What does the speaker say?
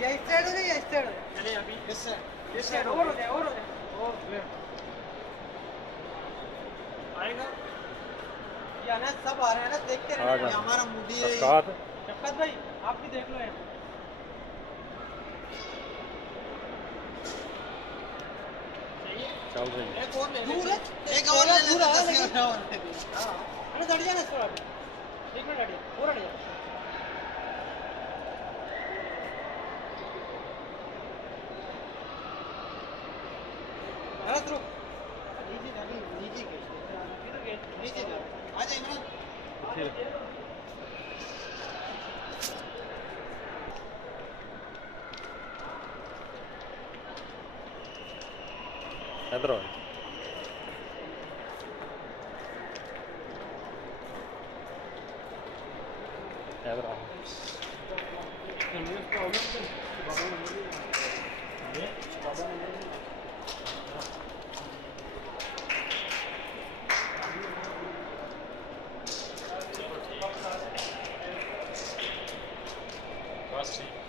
ये इस साइड हो रही है, इस साइड चले अभी इस साइड और हो जाए और आएगा। ये ना सब आ रहे हैं ना, देखते रहना। हमारा मूडी शफकत भाई आप भी देख लो यार। चल रही है। एक और ले ले, एक और ले ले, दूर है लेकिन हां अरे हट जाना थोड़ा, एक मिनट हट जा, और हट जा। भारत रुक, नीचे नीचे जा, आ जा इमरान। इधर आओ। इधर आओ। बस ठीक।